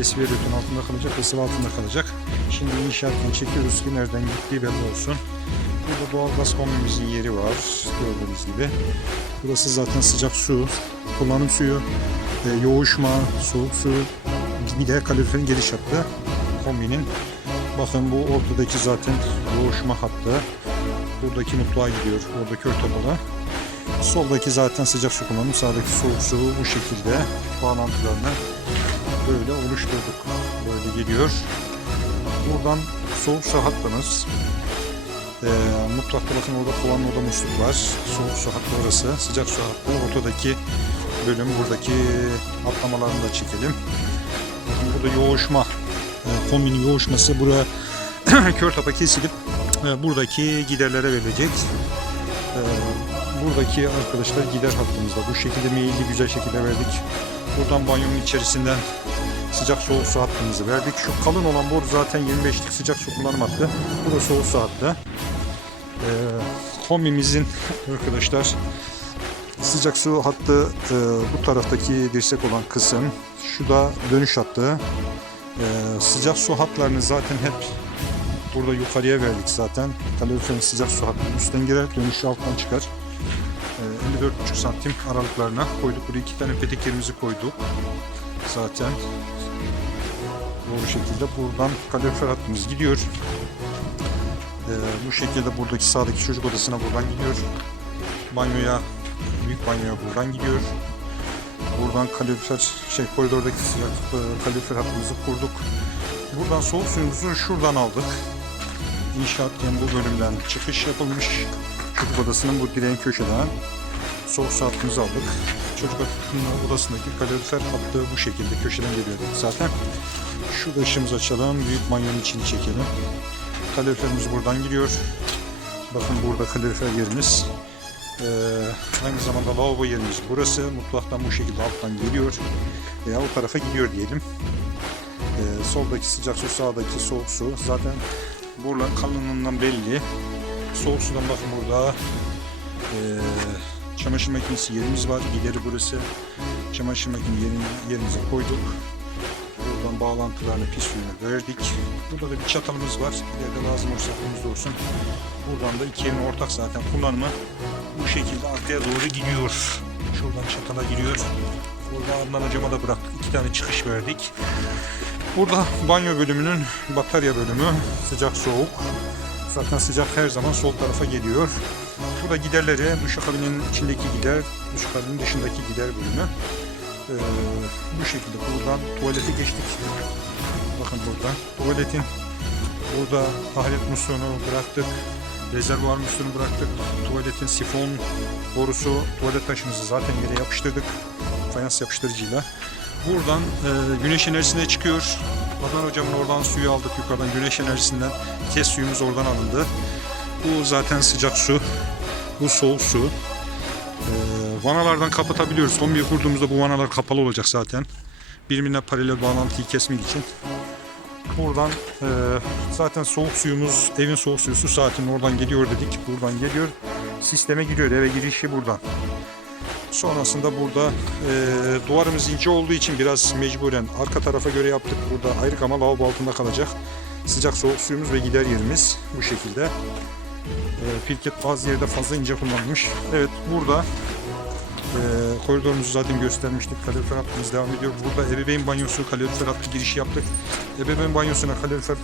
Viyadüğün altında kalacak ve altında kalacak. Şimdi inşaatını çekiyoruz ki nereden gittiği belli olsun. Burada doğal gaz kombimizin yeri var gördüğünüz gibi. Burası zaten sıcak su, kullanım suyu, e, yoğuşma, soğuk su, bir de kaloriferin giriş hattı kombinin. Bakın bu ortadaki zaten yoğuşma hattı. Buradaki mutfağa gidiyor, oradaki ortada. Soldaki zaten sıcak su kullanım, sağdaki soğuk su bu şekilde bağlantılarını böyle oluşturduk. Böyle geliyor. Buradan soğuk su hattımız. Ee, mutfakta bakın orada kovanın orada musluk var. Soğuk su hattı orası. Sıcak su hattı. Ortadaki bölüm buradaki atlamalarını da çekelim. Bakın burada yoğuşma. E, kombinin yoğuşması buraya kör tapa kesilip e, buradaki giderlere verilecek. E, buradaki arkadaşlar gider hattımızda. Bu şekilde meyilli güzel şekilde verdik. Buradan banyonun içerisinden sıcak soğuk su hattımızı verdik. Şu kalın olan boru zaten 25'lik sıcak su kullanım hattı. Bu da soğuk su hattı. Ee, kombimizin arkadaşlar sıcak su hattı e, bu taraftaki dirsek olan kısım. Şu da dönüş hattı. Ee, sıcak su hatlarını zaten hep burada yukarıya verdik zaten. Kaloriferin sıcak su hattı üstten girer, dönüşü alttan çıkar. Ee, 54,5 santim aralıklarına koyduk. Buraya iki tane petek yerimizi koyduk. Zaten doğru şekilde buradan kalorifer hattımız gidiyor. Ee, bu şekilde buradaki sağdaki çocuk odasına buradan gidiyor. Banyoya, büyük banyoya buradan gidiyor. Buradan kalorifer, şey koridordaki sıcak e, kalorifer hattımızı kurduk. Buradan soğuk suyumuzu şuradan aldık. İnşaatken bu bölümden çıkış yapılmış. Çocuk odasının bu direğin köşeden soğuk su hattımızı aldık. Çocuk odasındaki kalorifer hattı bu şekilde köşeden geliyordu zaten. Şurada ışığımızı açalım. Büyük manyonun içini çekelim. Kaloriferimiz buradan giriyor. Bakın burada kalorifer yerimiz. Ee, aynı zamanda lavabo yerimiz burası. Mutfaktan bu şekilde alttan geliyor. Veya o tarafa gidiyor diyelim. Ee, soldaki sıcak su, sağdaki soğuk su. Zaten buraların kalınlığından belli. Soğuk sudan bakın burada. Ee, çamaşır makinesi yerimiz var. Gideri burası. Çamaşır makine yerini, yerimize koyduk. Buradan bağlantılarını pis suyunu verdik. Burada da bir çatalımız var. İleride lazım olursa aklımızda olsun. Buradan da iki yerin ortak zaten kullanımı bu şekilde arkaya doğru gidiyor. Şuradan çatala giriyor. Burada Adnan hocama da bıraktık. İki tane çıkış verdik. Burada banyo bölümünün batarya bölümü. Sıcak soğuk. Zaten sıcak her zaman sol tarafa geliyor. Burada giderleri duşakabinin içindeki gider, duşakabinin dışındaki gider bölümü. Ee, bu şekilde buradan tuvalete geçtik. Bakın burada. Tuvaletin burada ahiret musluğunu bıraktık. Rezervuar musluğunu bıraktık. Tuvaletin sifon borusu, tuvalet taşımızı zaten yere yapıştırdık. Fayans yapıştırıcıyla. Buradan e, güneş enerjisine çıkıyor. Adnan hocamın oradan suyu aldık yukarıdan güneş enerjisinden. Kes suyumuz oradan alındı. Bu zaten sıcak su. Bu soğuk su. Ee, vanalardan kapatabiliyoruz. Kombiyi kurduğumuzda bu vanalar kapalı olacak zaten. Birbirine paralel bağlantıyı kesmek için. Buradan e, zaten soğuk suyumuz, evin soğuk suyu su saatinin oradan geliyor dedik. Buradan geliyor. Sisteme giriyor. Eve girişi buradan. Sonrasında burada e, duvarımız ince olduğu için biraz mecburen arka tarafa göre yaptık. Burada ayrık ama lavabo altında kalacak. Sıcak soğuk suyumuz ve gider yerimiz bu şekilde. E, Pirket bazı yerde fazla ince kullanılmış. Evet burada e, koridorumuzu zaten göstermiştik. Kalorifer hattımız devam ediyor. Burada ebeveyn banyosu kalorifer hattı girişi yaptık. Ebeveyn banyosuna kalorifer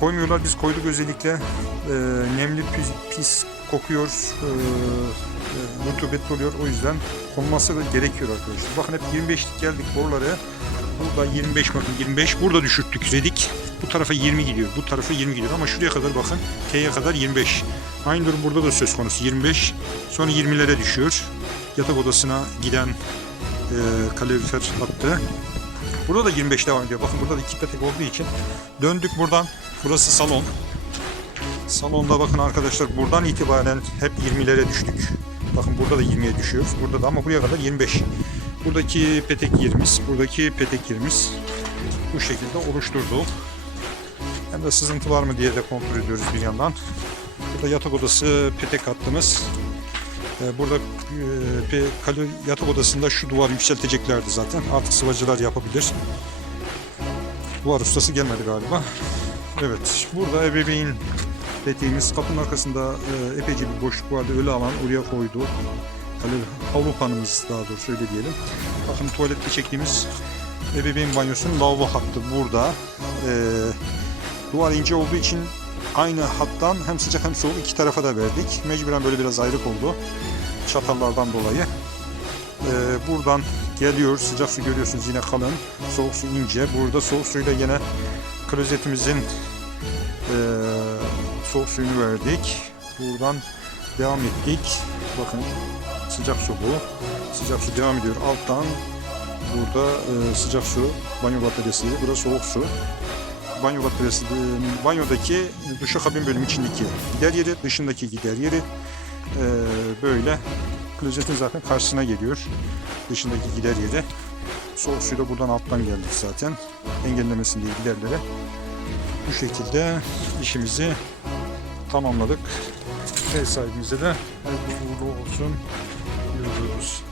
koymuyorlar. Biz koyduk özellikle. E, nemli pis, pis kokuyor. E, rutubetli oluyor. O yüzden konması da gerekiyor arkadaşlar. Bakın hep 25'lik geldik boruları. Burada 25 bakın 25. Burada düşürttük dedik. Bu tarafa 20 gidiyor. Bu tarafa 20 gidiyor ama şuraya kadar bakın. T'ye kadar 25. Aynı durum burada da söz konusu. 25. Sonra 20'lere düşüyor. Yatak odasına giden e, kalorifer hattı. Burada da 25 devam ediyor. Bakın burada da iki petek olduğu için döndük buradan. Burası salon. Salonda bakın arkadaşlar buradan itibaren hep 20'lere düştük. Bakın burada da 20'ye düşüyoruz. Burada da ama buraya kadar 25. Buradaki petek yerimiz, buradaki petek yerimiz bu şekilde oluşturduk. Hem de sızıntı var mı diye de kontrol ediyoruz bir yandan. Burada yatak odası petek hattımız. Ee, Burada e, yatak odasında şu duvar yükselteceklerdi zaten. Artık sıvacılar yapabilir. Duvar ustası gelmedi galiba. Evet, burada ebeveyn dediğimiz kapının arkasında e, epeyce bir boşluk vardı. Öyle alan oraya koydu. Yani havlu panımız daha doğrusu öyle diyelim. Bakın tuvalette çektiğimiz ebeveyn banyosunun lavabo hattı burada. E, duvar ince olduğu için aynı hattan hem sıcak hem soğuk iki tarafa da verdik. Mecburen böyle biraz ayrık oldu. Çatallardan dolayı. E, buradan geliyor. Sıcak su görüyorsunuz yine kalın. Soğuk su ince. Burada soğuk suyla yine klozetimizin e, soğuk suyunu verdik. Buradan devam ettik. Bakın sıcak su bu. Sıcak su devam ediyor alttan. Burada e, sıcak su, banyo bataryası, burada soğuk su. Banyo bataryası, e, banyodaki duşakabin bölümü içindeki gider yeri, dışındaki gider yeri. E, böyle klozetin zaten karşısına geliyor. Dışındaki gider yeri. Soğuk suyu da buradan alttan geldik zaten. Engellemesin diye giderlere. Bu şekilde işimizi tamamladık. Ev sahibimize de uğurlu olsun ediyoruz.